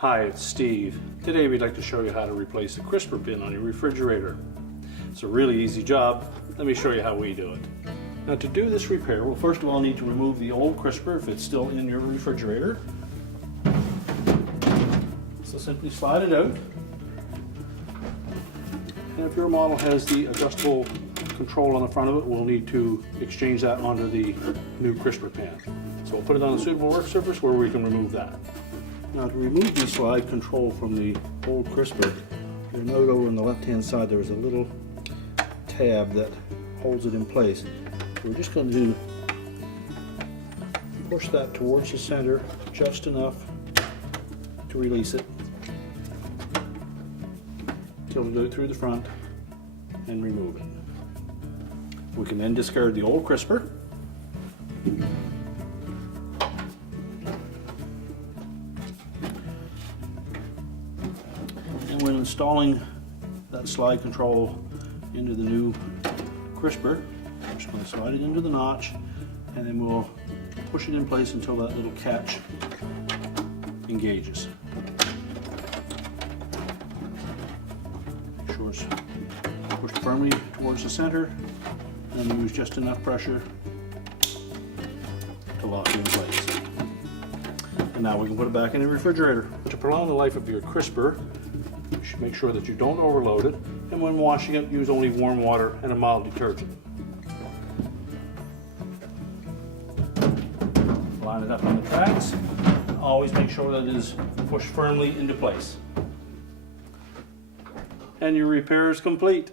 Hi, it's Steve. Today we'd like to show you how to replace a crisper pin on your refrigerator. It's a really easy job. Let me show you how we do it. Now to do this repair, we'll first of all need to remove the old crisper if it's still in your refrigerator. So simply slide it out. And if your model has the adjustable control on the front of it, we'll need to exchange that onto the new crisper pan. So we'll put it on a suitable work surface where we can remove that. Now to remove the slide control from the old crisper, you'll note over on the left hand side there is a little tab that holds it in place. We're just going to push that towards the center just enough to release it until we go through the front and remove it. We can then discard the old crisper. And when installing that slide control into the new crisper, I'm just going to slide it into the notch and then we'll push it in place until that little catch engages. Make sure it's pushed firmly towards the center and use just enough pressure to lock it in place. And now we can put it back in the refrigerator. To prolong the life of your crisper, you should make sure that you don't overload it, and when washing it, use only warm water and a mild detergent. Line it up on the tracks. Always make sure that it is pushed firmly into place. And your repair is complete.